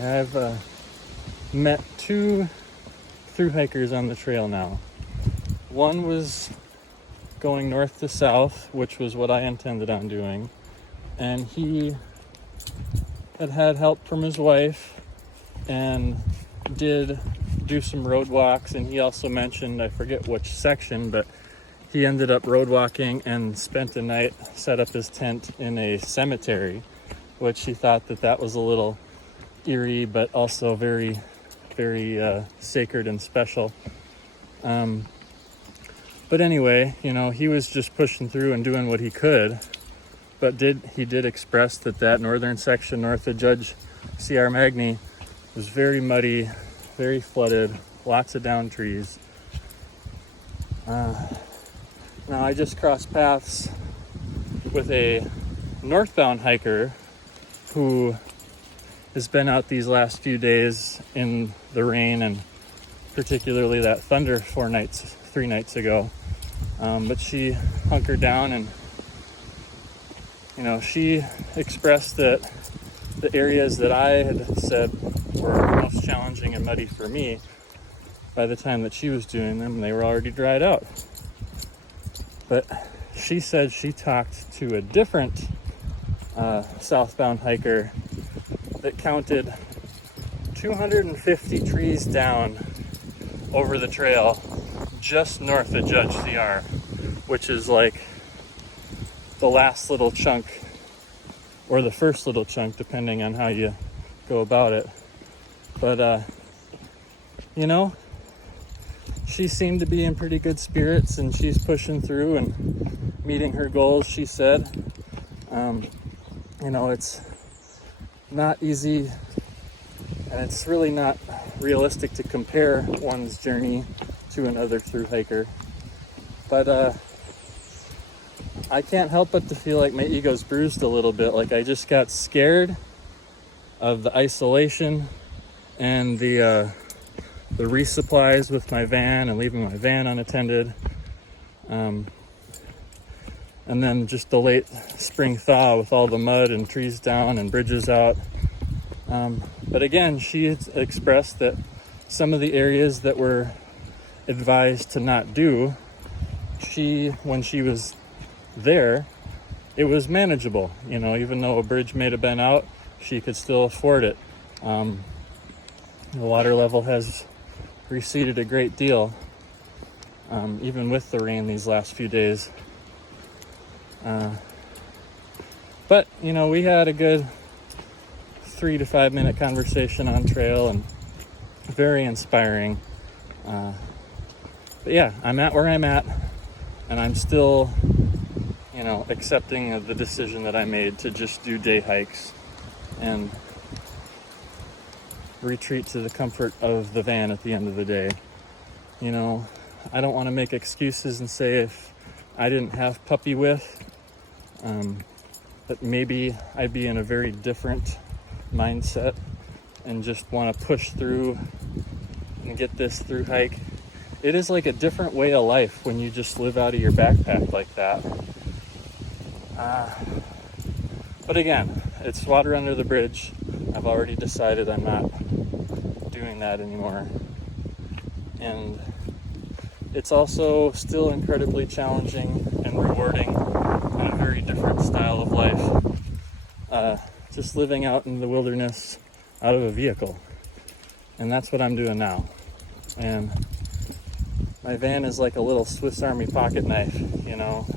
Yeah, I've met two through hikers on the trail now. One was going north to south, which was what I intended on doing, and he had help from his wife and did do some road walks. And he also mentioned, I forget which section, but he ended up road walking and spent a night, set up his tent in a cemetery, which he thought that was a little eerie, but also very, very sacred and special. But anyway, he was just pushing through and doing what he could. But he did express that northern section north of Judge C.R. Magny was very muddy, very flooded, lots of down trees. Now I just crossed paths with a northbound hiker who has been out these last few days in the rain, and particularly that thunder 3 nights ago. But she hunkered down, and she expressed that the areas that I had said were most challenging and muddy for me, by the time that she was doing them, they were already dried out. But she said she talked to a different southbound hiker that counted 250 trees down over the trail just north of Judge CR, which is like the last little chunk, or the first little chunk, depending on how you go about it. But she seemed to be in pretty good spirits, and she's pushing through and meeting her goals, she said. It's not easy, and it's really not realistic to compare one's journey to another through hiker. But I can't help but to feel like my ego's bruised a little bit. Like I just got scared of the isolation and the resupplies with my van and leaving my van unattended. And then just the late spring thaw with all the mud and trees down and bridges out. But again, she had expressed that some of the areas that were advised to not do, when she was there, it was manageable. Even though a bridge may have been out, she could still afford it. The water level has receded a great deal, even with the rain these last few days. But we had a good 3 to 5 minute conversation on trail, and very inspiring. But yeah, I'm at where I'm at, and I'm still accepting of the decision that I made to just do day hikes and retreat to the comfort of the van at the end of the day. I don't want to make excuses and say if I didn't have puppy with, that maybe I'd be in a very different mindset and just want to push through and get this through hike. It is like a different way of life when you just live out of your backpack like that. But again, it's water under the bridge. I've already decided I'm not doing that anymore. And it's also still incredibly challenging and rewarding in a very different style of life. Just living out in the wilderness out of a vehicle. And that's what I'm doing now. And my van is like a little Swiss Army pocket knife,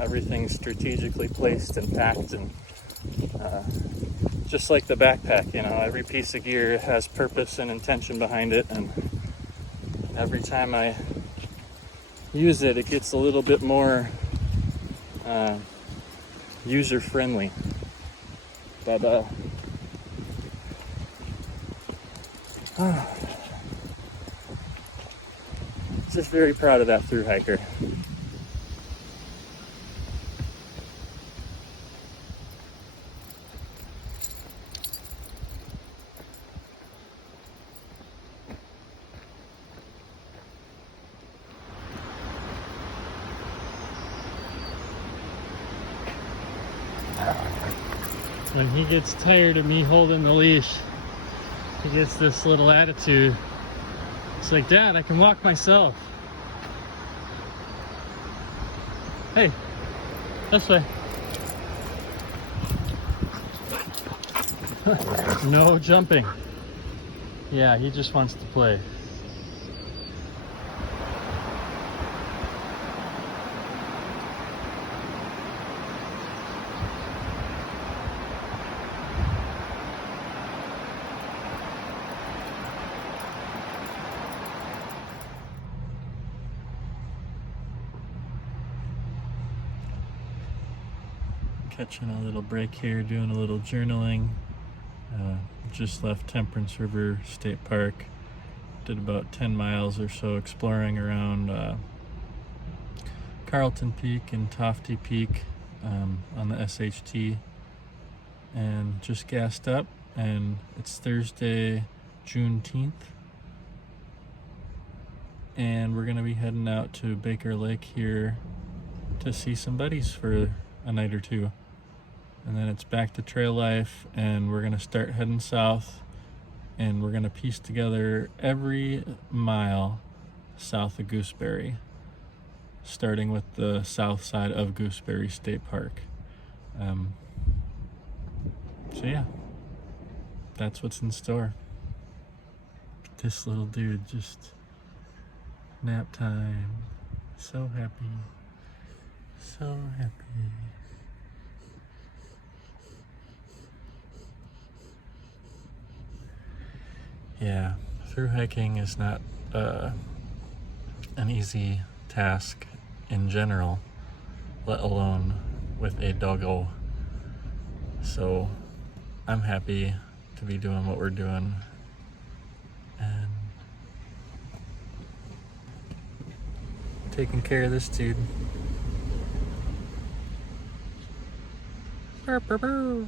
everything's strategically placed and packed, and just like the backpack, every piece of gear has purpose and intention behind it, and every time I use it, it gets a little bit more user-friendly. But just very proud of that through hiker. When he gets tired of me holding the leash, He gets this little attitude. It's like, Dad, I can walk myself. Hey, this way. No jumping. Yeah, he just wants to play. Catching a little break here, doing a little journaling. Just left Temperance River State Park. Did about 10 miles or so exploring around Carlton Peak and Tofty Peak on the SHT, and just gassed up. And it's Thursday, Juneteenth, and we're gonna be heading out to Baker Lake here to see some buddies for a night or two. And then it's back to trail life, and we're gonna start heading south, and we're gonna piece together every mile south of Gooseberry, starting with the south side of Gooseberry State Park. So yeah, that's what's in store. This little dude, just nap time. So happy, so happy. Yeah, through hiking is not an easy task in general, let alone with a doggo. So I'm happy to be doing what we're doing and taking care of this dude. Burr, burr, burr.